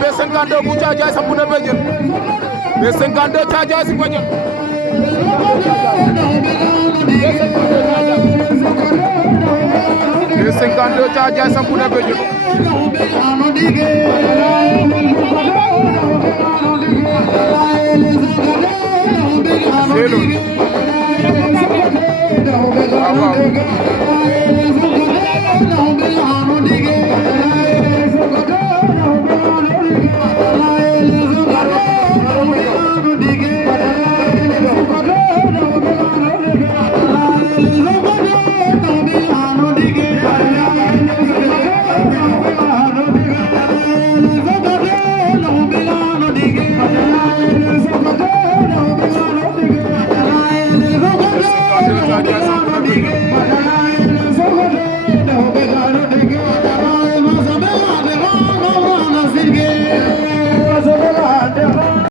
B52 bu Thiadiaye sampu na béjjën B52 Thiadiaye si ko jël B52 Thiadiaye sampu na béjjën